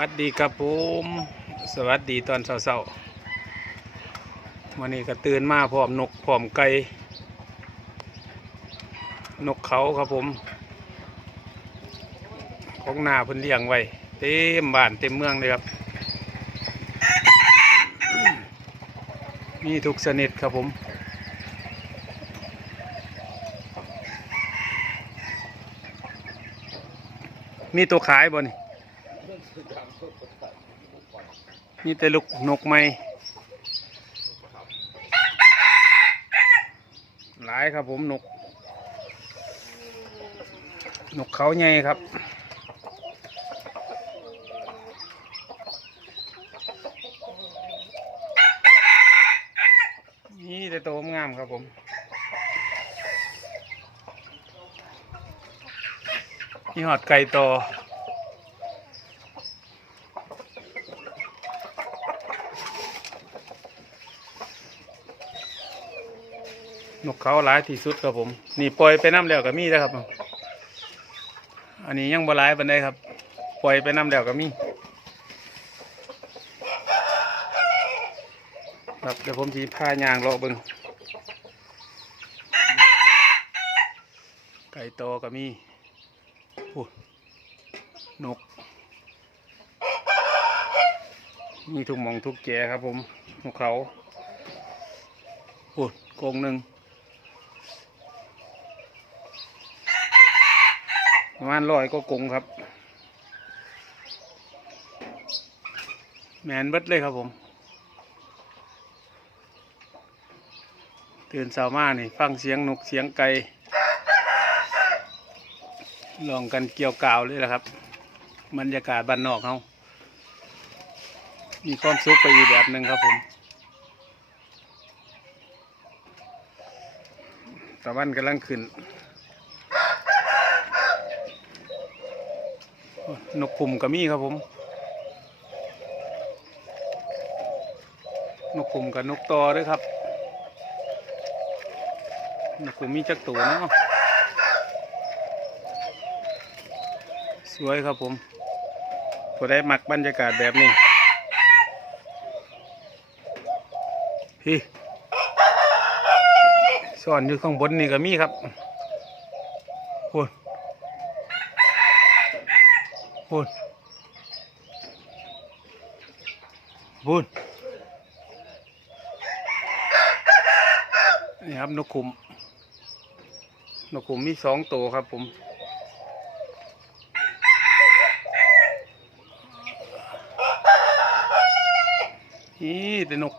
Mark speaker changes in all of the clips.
Speaker 1: วัสดีครับผม สวัสดีตอนเช้าๆวันนี้ก็ตื่นมาพร้อมนกพร้อมไก่นกเขาครับผม ของนาพิ่นเลี้ยงไว้ เต็มบ้านเต็มเมืองเลยครับ มีทุกชนิดครับผมมีตัวขายบ่นี่ มีแต่ลูกนกไหมหลายครับผมนก นกเขาใหญ่ครับนี่แต่โตวงามครับผมนี่หอดไก่โต นกเขาหลายที่สุดครับผม นี่ปล่อยไปน้ำแล้วก็มีนะครับ อันนี้ยังบ่หลายปานใดครับ ปล่อยไปน้ำแล้วก็มี ครับเดี๋ยวผมสีผ้ายางเลาะเบิงไก่โตก็มีโอ้นก มีทุกมองทุกแจครับผมนกเขาโอ้กงหนึ่ง ประมาณร้อยก็กงครับ แมนเบิดเลยครับผม ตื่นเช้ามานี่ ฟังเสียงนกเสียงไก่ลองกันเกี่ยวกาวเลยละครับบรรยากาศบ้านนอกเขามีความสุขไปอีกแบบหนึ่งครับผมตะวันกำลังขึ้น นกปุ่มก็มีครับผม นกปุ่มกับนกตอด้วยครับ นกปุ่มมีจักตัวเนาะสวยครับผมพอได้หมักบรรยากาศแบบนี้พี่ซ่อนอยู่ข้างบนนี่ก็มีครับโอ้ ยพูดพูดนี่ครับนกขุมนกขุมมีสองตัวครับผมนี่แต่นก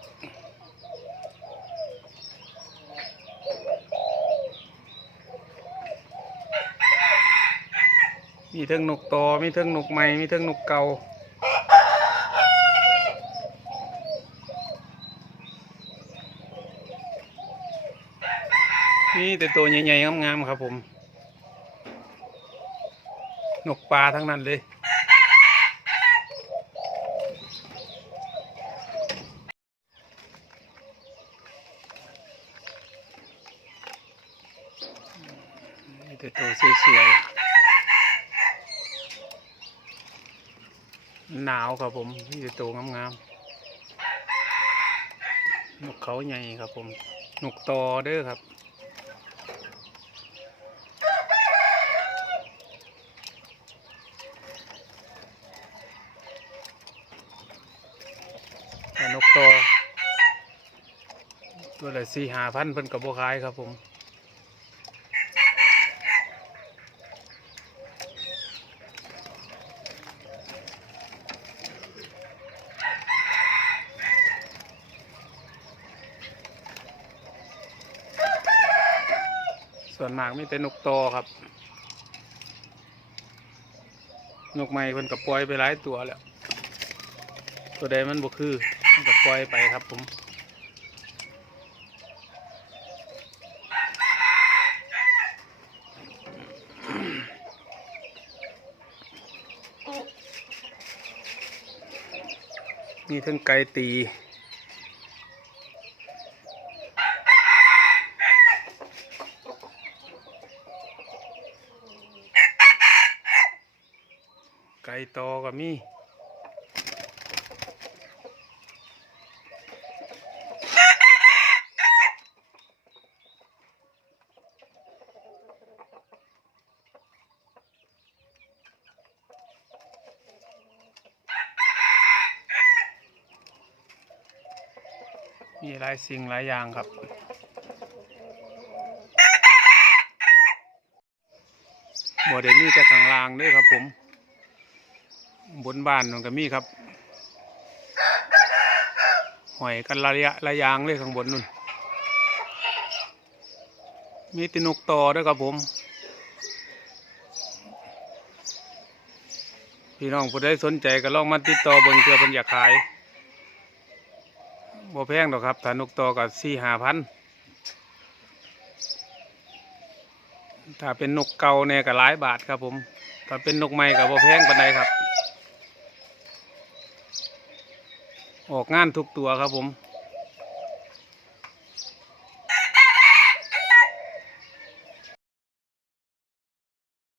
Speaker 1: มีเทิงนกตอมีเทิงนกไม้มีเทิงนกเกานี่แต่ตัวใหญ่ๆงามๆครับผม นกปลาทั้งนั้นเลยนี่แต่ตัวสวยๆ หนาวครับผมนี่จะตัวงามๆนกเขาใหญ่ครับผมนกตอเด้อครับนกตอตัวละสี่หาพันเพิ่นกับโบขายครับผม ส่วนมากมีแต่นกตอครับ นกไม้เพิ่นกับปล่อยไปหลายตัวแล้ว ตัวใดมันบ่คือมันก็ปล่อยไปครับผมมีทั้งไก่ตี ตอก็มีมีหลายสิ่งหลายอย่างครับ บ่ได้มีแต่ข้างลางด้วยครับผม บนบ้านมันก็มีครับหอยกันระยะระยางเลยข้างบนนู่น มีตินกต่อด้วยครับผม พี่น้องผู้ใดสนใจก็ลองมาติดต่อเบิ่งเพื่อเพิ่นอยากขายบ่แพงดอกครับถ้านกต่อก็สี่ห้าพันถ้าเป็นนกเก่าเนี่ยก็หลายบาทครับผม ถ้าเป็นนกใหม่ก็บ่แพงปานใดครับ ออกงานทุกตัวครับผม